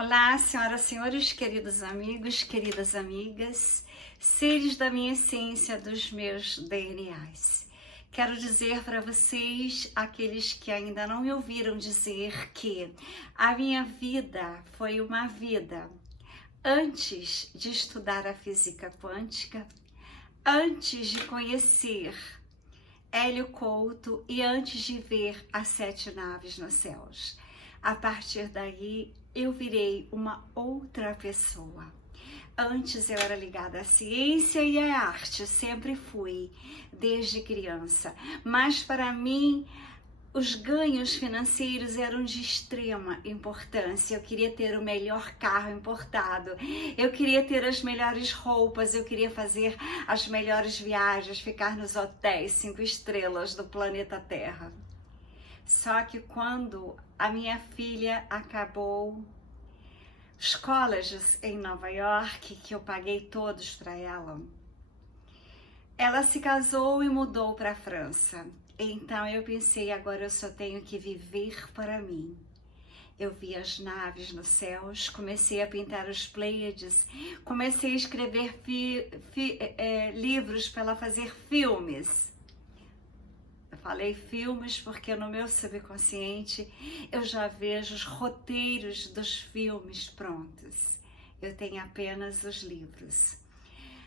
Olá, senhoras e senhores, queridos amigos, queridas amigas, seres da minha essência, dos meus DNAs. Quero dizer para vocês, aqueles que ainda não me ouviram dizer, que a minha vida foi uma vida antes de estudar a física quântica, antes de conhecer Hélio Couto e antes de ver as 7 naves nos céus. A partir daí, eu virei uma outra pessoa. Antes eu era ligada à ciência e à arte, sempre fui, desde criança. Mas para mim, os ganhos financeiros eram de extrema importância. Eu queria ter o melhor carro importado, eu queria ter as melhores roupas, eu queria fazer as melhores viagens, ficar nos hotéis 5 estrelas do planeta Terra. Só que quando a minha filha acabou os colleges em Nova York, que eu paguei todos para ela se casou e mudou para a França. Então eu pensei, agora eu só tenho que viver para mim. Eu vi as naves nos céus, comecei a pintar os Pleiades, comecei a escrever livros para ela fazer filmes. Eu falei filmes porque no meu subconsciente eu já vejo os roteiros dos filmes prontos. Eu tenho apenas os livros.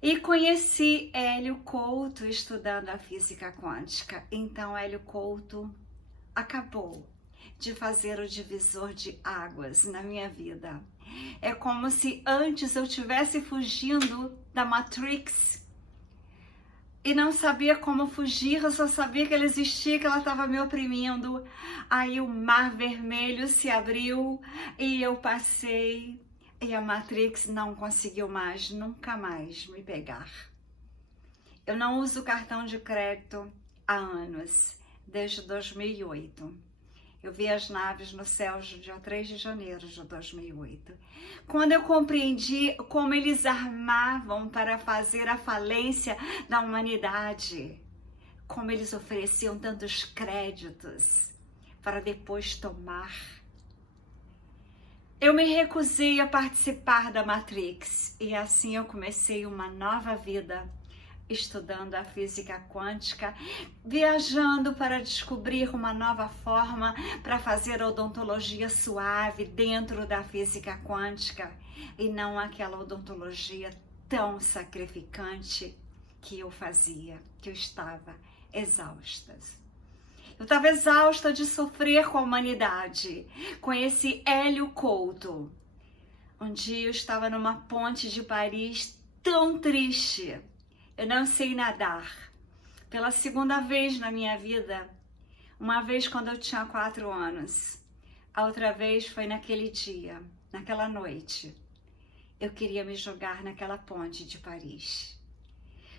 E conheci Hélio Couto estudando a física quântica. Então Hélio Couto acabou de fazer o divisor de águas na minha vida. É como se antes eu estivesse fugindo da Matrix e não sabia como fugir, eu só sabia que ela existia, que ela estava me oprimindo. Aí o mar vermelho se abriu e eu passei e a Matrix não conseguiu mais, nunca mais me pegar. Eu não uso cartão de crédito há anos, desde 2008. Eu vi as naves no céu no dia 3 de janeiro de 2008. Quando eu compreendi como eles armavam para fazer a falência da humanidade, como eles ofereciam tantos créditos para depois tomar. Eu me recusei a participar da Matrix e assim eu comecei uma nova vida, estudando a física quântica, viajando para descobrir uma nova forma para fazer odontologia suave dentro da física quântica e não aquela odontologia tão sacrificante que eu fazia, que eu estava exausta. Eu estava exausta de sofrer com a humanidade, com esse Hélio Couto. Um dia eu estava numa ponte de Paris tão triste. Eu não sei nadar. Pela segunda vez na minha vida, uma vez quando eu tinha 4 anos, a outra vez foi naquele dia, naquela noite. Eu queria me jogar naquela ponte de Paris.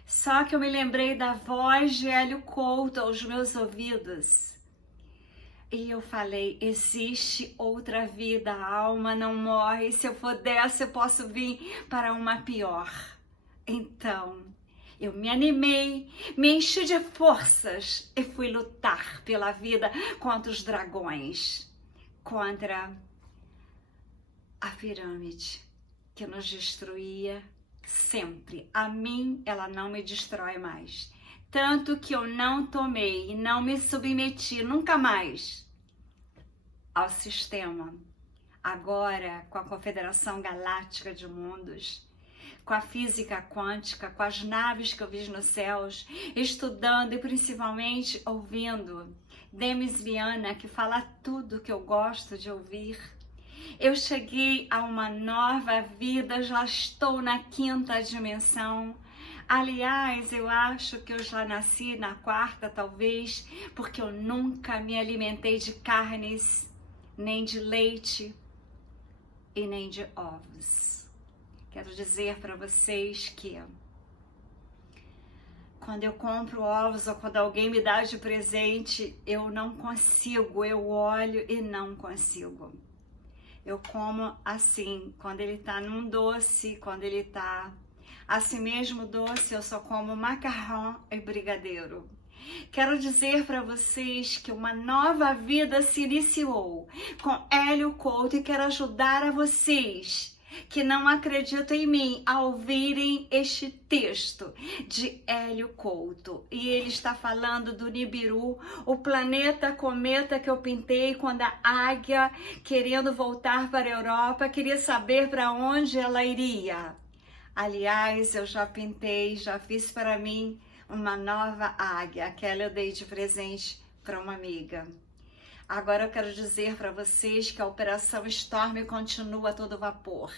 Só que eu me lembrei da voz de Hélio Couto aos meus ouvidos. E eu falei, existe outra vida, a alma não morre. Se eu for dessa, eu posso vir para uma pior. Então, eu me animei, me enchi de forças e fui lutar pela vida contra os dragões, contra a pirâmide que nos destruía sempre. A mim, ela não me destrói mais. Tanto que eu não tomei e não me submeti nunca mais ao sistema. Agora, com a Confederação Galáctica de Mundos, com a física quântica, com as naves que eu vi nos céus, estudando e principalmente ouvindo Demis Viana, que fala tudo que eu gosto de ouvir. Eu cheguei a uma nova vida, já estou na 5ª dimensão. Aliás, eu acho que eu já nasci na 4ª, talvez, porque eu nunca me alimentei de carnes, nem de leite e nem de ovos. Quero dizer para vocês que quando eu compro ovos ou quando alguém me dá de presente, eu não consigo, eu olho e não consigo. Eu como assim, quando ele tá num doce, quando ele tá assim mesmo doce, eu só como macarrão e brigadeiro. Quero dizer para vocês que uma nova vida se iniciou com Hélio Couto e quero ajudar a vocês que não acreditam em mim ao ouvirem este texto de Hélio Couto. E ele está falando do Nibiru, o planeta cometa que eu pintei quando a águia, querendo voltar para a Europa, queria saber para onde ela iria. Aliás, eu já pintei, já fiz para mim uma nova águia, aquela eu dei de presente para uma amiga. Agora eu quero dizer para vocês que a Operação Storm continua a todo vapor.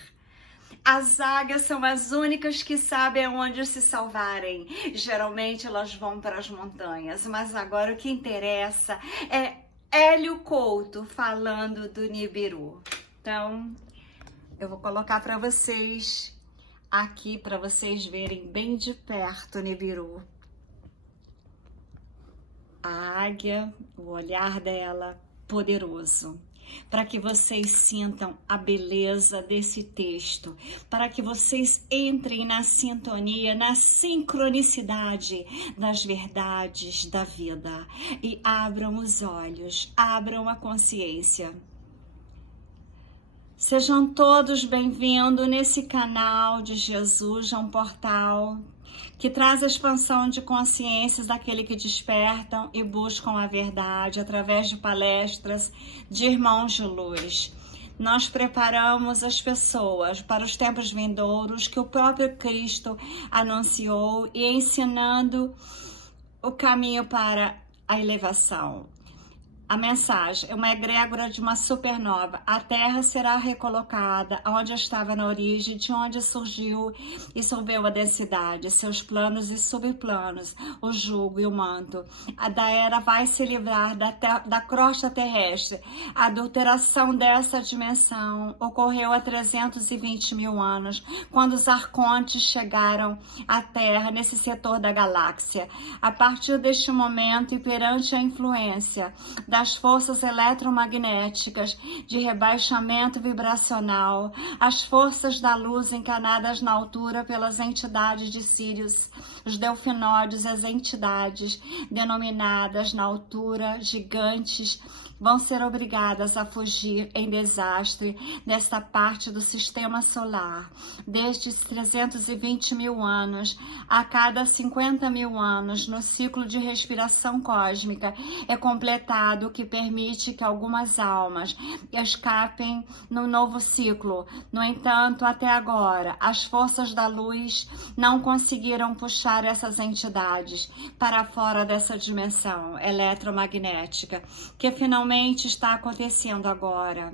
As águias são as únicas que sabem onde se salvarem. Geralmente elas vão para as montanhas, mas agora o que interessa é Hélio Couto falando do Nibiru. Então, eu vou colocar para vocês aqui, para vocês verem bem de perto o Nibiru. A águia, o olhar dela poderoso, para que vocês sintam a beleza desse texto, para que vocês entrem na sintonia, na sincronicidade das verdades da vida e abram os olhos, abram a consciência. Sejam todos bem-vindos nesse canal de Jesus, um portal que traz a expansão de consciências daqueles que despertam e buscam a verdade através de palestras de irmãos de luz. Nós preparamos as pessoas para os tempos vindouros que o próprio Cristo anunciou e ensinando o caminho para a elevação. A mensagem é uma egrégora de uma supernova. A Terra será recolocada onde estava na origem, de onde surgiu e solveu a densidade, seus planos e subplanos, o jugo e o manto. A da era vai se livrar da crosta terrestre. A adulteração dessa dimensão ocorreu há 320 mil anos, quando os arcontes chegaram à Terra, nesse setor da galáxia. A partir deste momento e perante a influência das forças eletromagnéticas de rebaixamento vibracional, as forças da luz encarnadas na altura pelas entidades de Sírius, os delfinóides, as entidades denominadas na altura gigantes, vão ser obrigadas a fugir em desastre desta parte do sistema solar. Desde 320 mil anos, a cada 50 mil anos, no ciclo de respiração cósmica, é completado o que permite que algumas almas escapem no novo ciclo. No entanto, até agora, as forças da luz não conseguiram puxar essas entidades para fora dessa dimensão eletromagnética, que finalmente está acontecendo agora.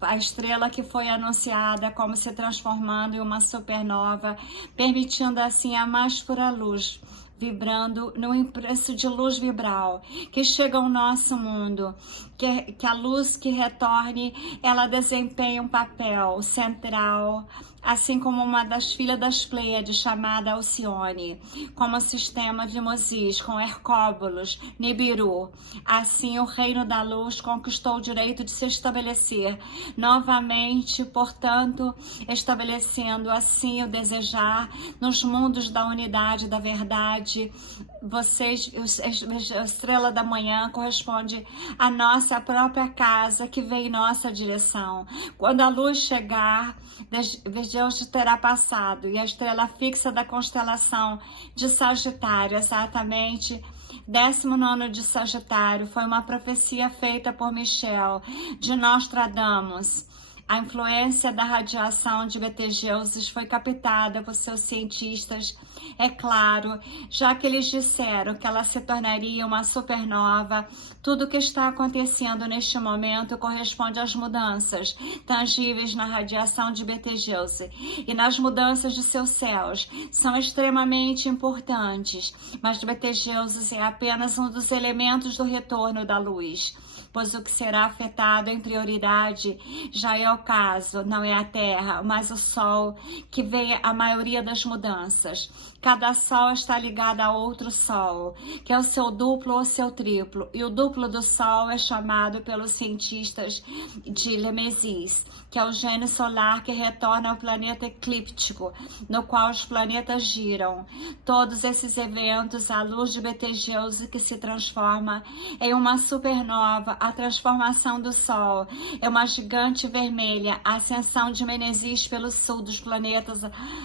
A estrela que foi anunciada como se transformando em uma supernova, permitindo assim a mais pura luz, vibrando no impulso de luz vibral que chega ao nosso mundo, que a luz que retorne, ela desempenha um papel central, assim como uma das filhas das Pleiades, chamada Alcione, como o sistema de Moses, com Hercóbulos, Nibiru. Assim, o reino da luz conquistou o direito de se estabelecer novamente, portanto, estabelecendo assim o desejar nos mundos da unidade, da verdade. Vocês, a estrela da manhã corresponde à nossa própria casa que vem em nossa direção. Quando a luz chegar, Deus terá passado, e a estrela fixa da constelação de Sagitário, exatamente 19º de Sagitário, foi uma profecia feita por Michel de Nostradamus. A influência da radiação de Betelgeuse foi captada por seus cientistas, é claro, já que eles disseram que ela se tornaria uma supernova. Tudo o que está acontecendo neste momento corresponde às mudanças tangíveis na radiação de Betelgeuse e nas mudanças de seus céus. São extremamente importantes, mas Betelgeuse é apenas um dos elementos do retorno da luz. pois o que será afetado em prioridade já é o caso, não é a Terra, mas o Sol, que vê a maioria das mudanças. Cada Sol está ligado a outro Sol, que é o seu duplo ou seu triplo, e o duplo do Sol é chamado pelos cientistas de Lemaisier, que é o gênio solar que retorna ao planeta eclíptico, no qual os planetas giram. Todos esses eventos, a luz de Betelgeuse que se transforma em uma supernova, a transformação do Sol é uma gigante vermelha, a ascensão de Menezes pelo sul dos planetas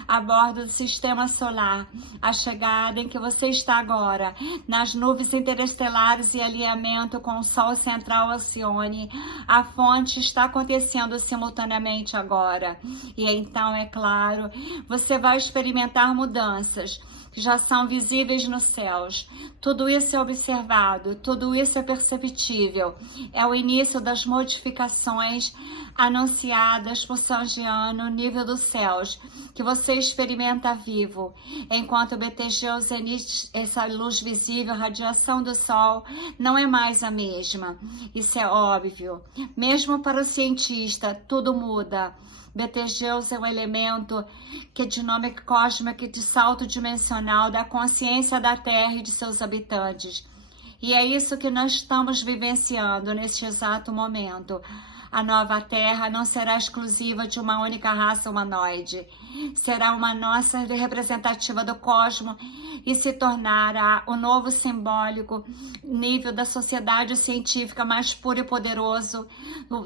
a bordo do sistema solar, a chegada em que você está agora, nas nuvens interestelares e alinhamento com o Sol central Alcione, a fonte está acontecendo simultaneamente agora. E então, é claro, você vai experimentar mudanças que já são visíveis nos céus. Tudo isso é observado, tudo isso é perceptível. É o início das modificações anunciadas por São Jean no nível dos céus, que você experimenta vivo. Enquanto Betelgeuse emite essa luz visível, a radiação do Sol não é mais a mesma. Isso é óbvio. Mesmo para o cientista, tudo muda. Betelgeuse é um elemento que é dinâmica cósmica de salto dimensional da consciência da Terra e de seus habitantes. E é isso que nós estamos vivenciando neste exato momento. A nova Terra não será exclusiva de uma única raça humanoide. Será uma nossa representativa do cosmos e se tornará o novo simbólico nível da sociedade científica mais puro e poderoso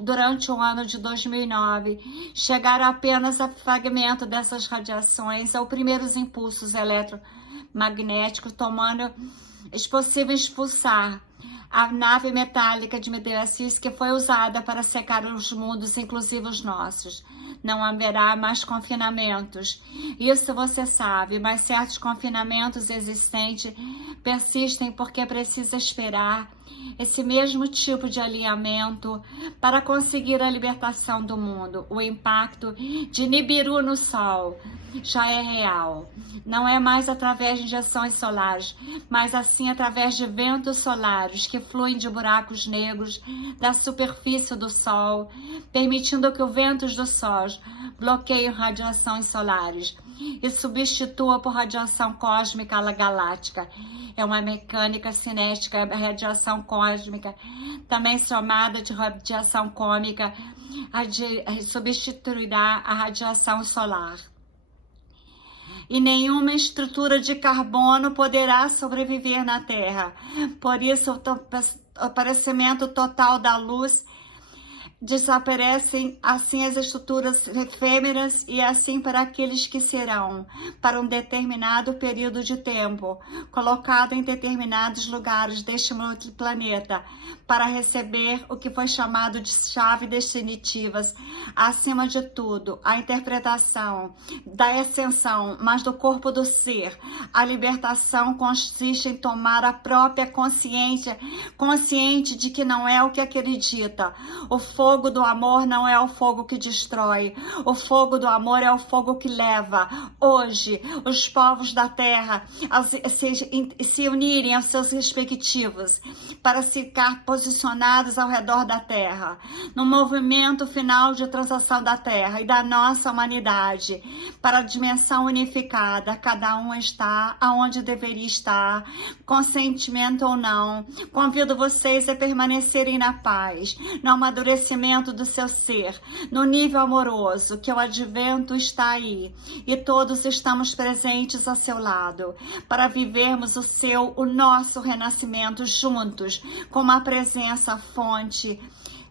durante o ano de 2009. Chegar apenas a fragmento dessas radiações ou primeiros impulsos eletromagnéticos tomando é possível expulsar a nave metálica de Menezes que foi usada para secar os mundos, inclusive os nossos. Não haverá mais confinamentos. Isso você sabe, mas certos confinamentos existentes persistem porque precisa esperar esse mesmo tipo de alinhamento para conseguir a libertação do mundo. O impacto de Nibiru no Sol já é real. Não é mais através de injeções solares, mas assim através de ventos solares que fluem de buracos negros da superfície do Sol, permitindo que os ventos do Sol bloqueiem radiações solares e substitua por radiação cósmica galáctica. É uma mecânica cinética, a radiação cósmica, também chamada de radiação cômica, substituirá a radiação solar. E nenhuma estrutura de carbono poderá sobreviver na Terra. Por isso, o aparecimento total da luz desaparecem assim as estruturas efêmeras e assim para aqueles que serão, para um determinado período de tempo, colocado em determinados lugares deste planeta, para receber o que foi chamado de chave definitivas, acima de tudo, a interpretação da ascensão, mas do corpo do ser. A libertação consiste em tomar a própria consciência, consciente de que não é o que acredita. O fogo do amor não é o fogo que destrói. O fogo do amor é o fogo que leva. Hoje, os povos da Terra se unirem aos seus respectivos para ficar posicionados ao redor da Terra, no movimento final de transação da Terra e da nossa humanidade, para a dimensão unificada. Cada um está aonde deveria estar, com sentimento ou não. Convido vocês a permanecerem na paz, no amadurecimento do seu ser, no nível amoroso, que o advento está aí e todos estamos presentes ao seu lado para vivermos o nosso renascimento juntos, com uma presença fonte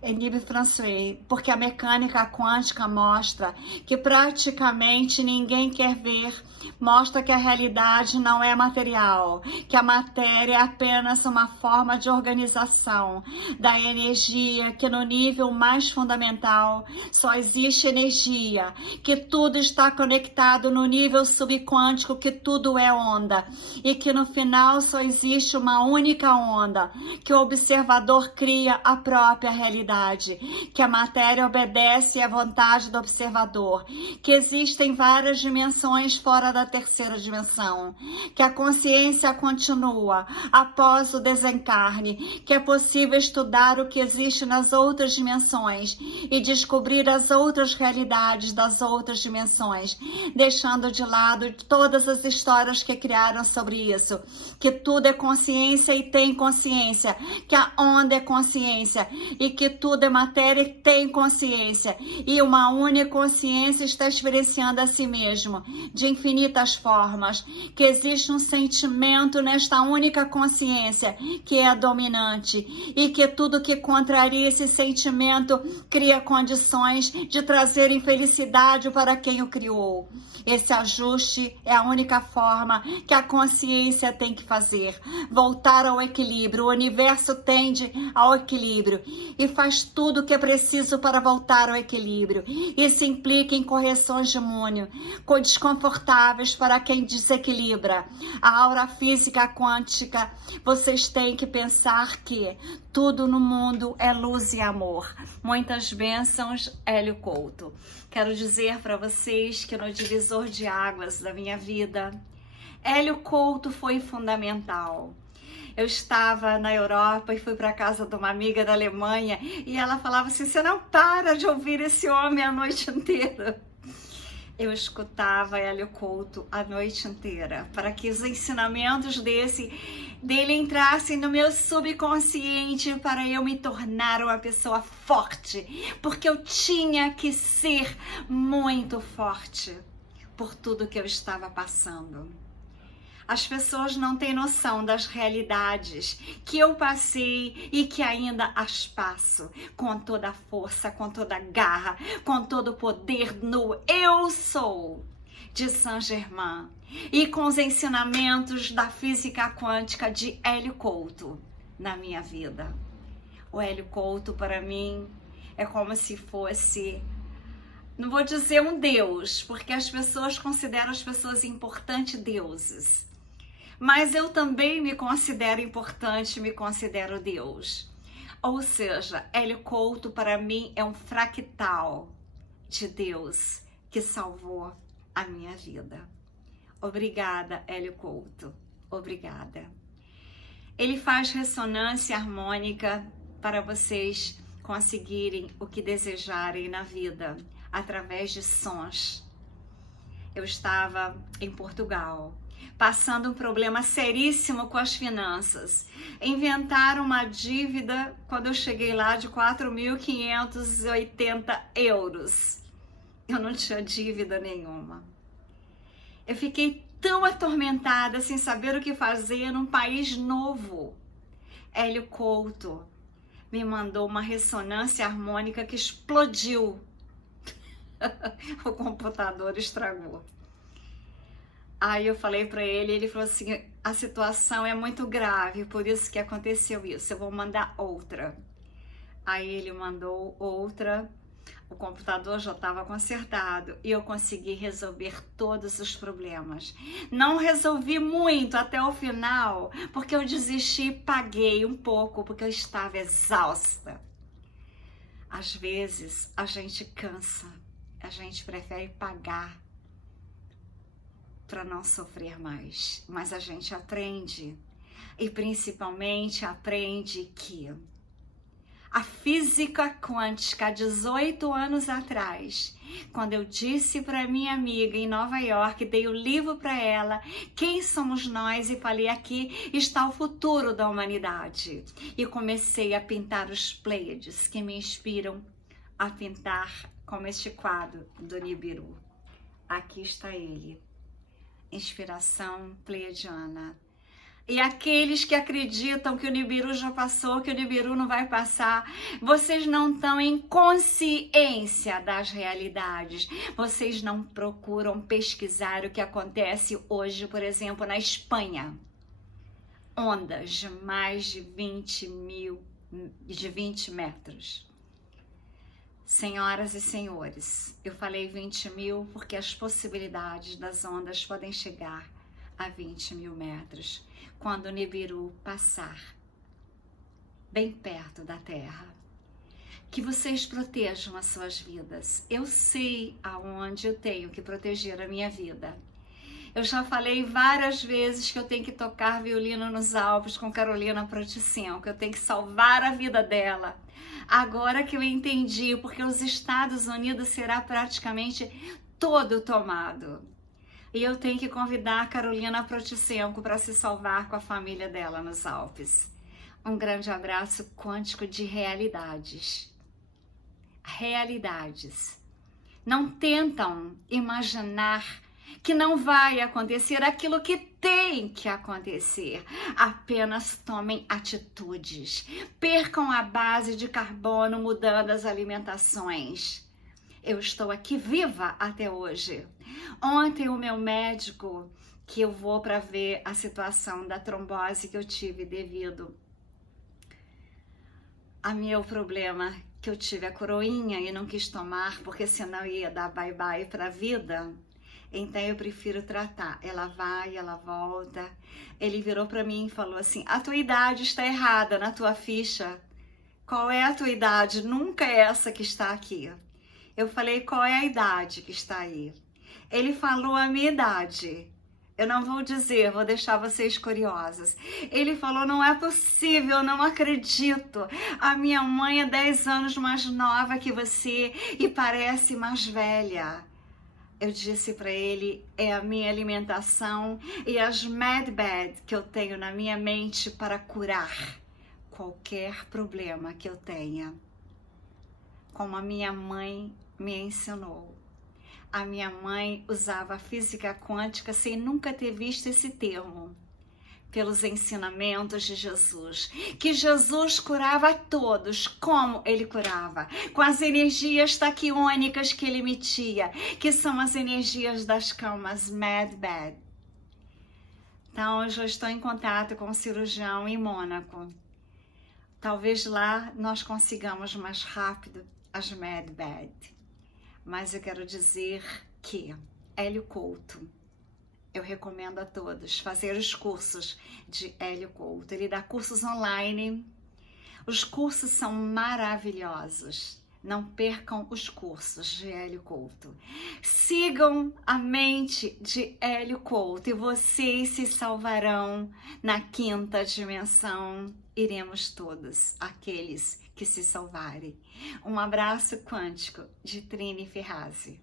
Libre François, porque a mecânica quântica mostra que praticamente ninguém quer ver, mostra que a realidade não é material, que a matéria é apenas uma forma de organização da energia, que no nível mais fundamental só existe energia, que tudo está conectado no nível subquântico, que tudo é onda, e que no final só existe uma única onda, que o observador cria a própria realidade. realidade, que a matéria obedece à vontade do observador, que existem várias dimensões fora da terceira dimensão, que a consciência continua após o desencarne, que é possível estudar o que existe nas outras dimensões e descobrir as outras realidades das outras dimensões, deixando de lado todas as histórias que criaram sobre isso, que tudo é consciência e tem consciência, que a onda é consciência e que tudo é matéria e tem consciência, e uma única consciência está experienciando a si mesmo de infinitas formas, que existe um sentimento nesta única consciência que é a dominante e que tudo que contraria esse sentimento cria condições de trazer infelicidade para quem o criou. Esse ajuste é a única forma que a consciência tem que fazer, voltar ao equilíbrio. O universo tende ao equilíbrio e faz tudo o que é preciso para voltar ao equilíbrio. Isso implica em correções de mônio, desconfortáveis para quem desequilibra. A aura física quântica, vocês têm que pensar que tudo no mundo é luz e amor. Muitas bênçãos, Hélio Couto. Quero dizer para vocês que no divisor de águas da minha vida, Hélio Couto foi fundamental. Eu estava na Europa e fui para a casa de uma amiga da Alemanha e ela falava assim: você não para de ouvir esse homem a noite inteira. Eu escutava Hélio Couto a noite inteira, para que os ensinamentos dele entrassem no meu subconsciente, para eu me tornar uma pessoa forte, porque eu tinha que ser muito forte por tudo que eu estava passando. As pessoas não têm noção das realidades que eu passei e que ainda as passo, com toda a força, com toda a garra, com todo o poder no Eu Sou de Saint-Germain e com os ensinamentos da física quântica de Hélio Couto na minha vida. O Hélio Couto, para mim, é como se fosse, não vou dizer um deus, porque as pessoas consideram as pessoas importantes deuses. Mas eu também me considero importante, me considero Deus. Ou seja, Hélio Couto para mim é um fractal de Deus que salvou a minha vida. Obrigada, Hélio Couto. Obrigada. Ele faz ressonância harmônica para vocês conseguirem o que desejarem na vida através de sons. Eu estava em Portugal, passando um problema seríssimo com as finanças. Inventaram uma dívida, quando eu cheguei lá, de 4.580 euros. Eu não tinha dívida nenhuma. Eu fiquei tão atormentada, sem saber o que fazer, num país novo. Hélio Couto me mandou uma ressonância harmônica que explodiu. O computador estragou. Aí eu falei para ele, ele falou assim: a situação é muito grave, por isso que aconteceu isso, eu vou mandar outra. Aí ele mandou outra, o computador já estava consertado e eu consegui resolver todos os problemas. Não resolvi muito até o final, porque eu desisti e paguei um pouco, porque eu estava exausta. Às vezes a gente cansa, a gente prefere pagar para não sofrer mais, mas a gente aprende, e principalmente aprende que a física quântica, há 18 anos atrás, quando eu disse para minha amiga em Nova York, dei o livro para ela, Quem Somos Nós, e falei: aqui está o futuro da humanidade, e comecei a pintar os Pleiades que me inspiram a pintar, como este quadro do Nibiru. Aqui está ele. Inspiração pleiadiana. E aqueles que acreditam que o Nibiru já passou, que o Nibiru não vai passar, vocês não estão em consciência das realidades. Vocês não procuram pesquisar o que acontece hoje, por exemplo, na Espanha. Ondas de mais de 20 metros. Senhoras e senhores, eu falei 20 mil porque as possibilidades das ondas podem chegar a 20 mil metros quando o Nibiru passar bem perto da Terra. que vocês protejam as suas vidas. Eu sei aonde eu tenho que proteger a minha vida. Eu já falei várias vezes que eu tenho que tocar violino nos Alpes com Carolina Proticen, que eu tenho que salvar a vida dela. Agora que eu entendi, porque os Estados Unidos será praticamente todo tomado. E eu tenho que convidar a Carolina Proticen para se salvar com a família dela nos Alpes. Um grande abraço quântico de realidades. Realidades. Não tentam imaginar que não vai acontecer aquilo que tem que acontecer. Apenas tomem atitudes. Percam a base de carbono mudando as alimentações. Eu estou aqui viva até hoje. Ontem o meu médico, que eu vou para ver a situação da trombose que eu tive devido a meu problema, que eu tive a coroinha e não quis tomar, porque senão ia dar bye-bye para a vida. Então eu prefiro tratar. Ela vai, ela volta. Ele virou para mim e falou assim: a tua idade está errada na tua ficha. Qual é a tua idade? Nunca é essa que está aqui. Eu falei: qual é a idade que está aí? Ele falou a minha idade. Eu não vou dizer, vou deixar vocês curiosas. Ele falou: não é possível, não acredito. A minha mãe é 10 anos mais nova que você e parece mais velha. Eu disse para ele: é a minha alimentação e as MedBed que eu tenho na minha mente para curar qualquer problema que eu tenha. Como a minha mãe me ensinou. A minha mãe usava a física quântica sem nunca ter visto esse termo. Pelos ensinamentos de Jesus, que Jesus curava a todos. Como ele curava? Com as energias taquiônicas que ele emitia, que são as energias das calmas MedBed. Então, eu já estou em contato com um cirurgião em Mônaco. Talvez lá nós consigamos mais rápido as MedBed. Mas eu quero dizer que Hélio Couto, eu recomendo a todos fazer os cursos de Hélio Couto. Ele dá cursos online. Os cursos são maravilhosos. Não percam os cursos de Hélio Couto. Sigam a mente de Hélio Couto e vocês se salvarão na quinta dimensão. Iremos todos, aqueles que se salvarem. Um abraço quântico de Trini Ferrazzi.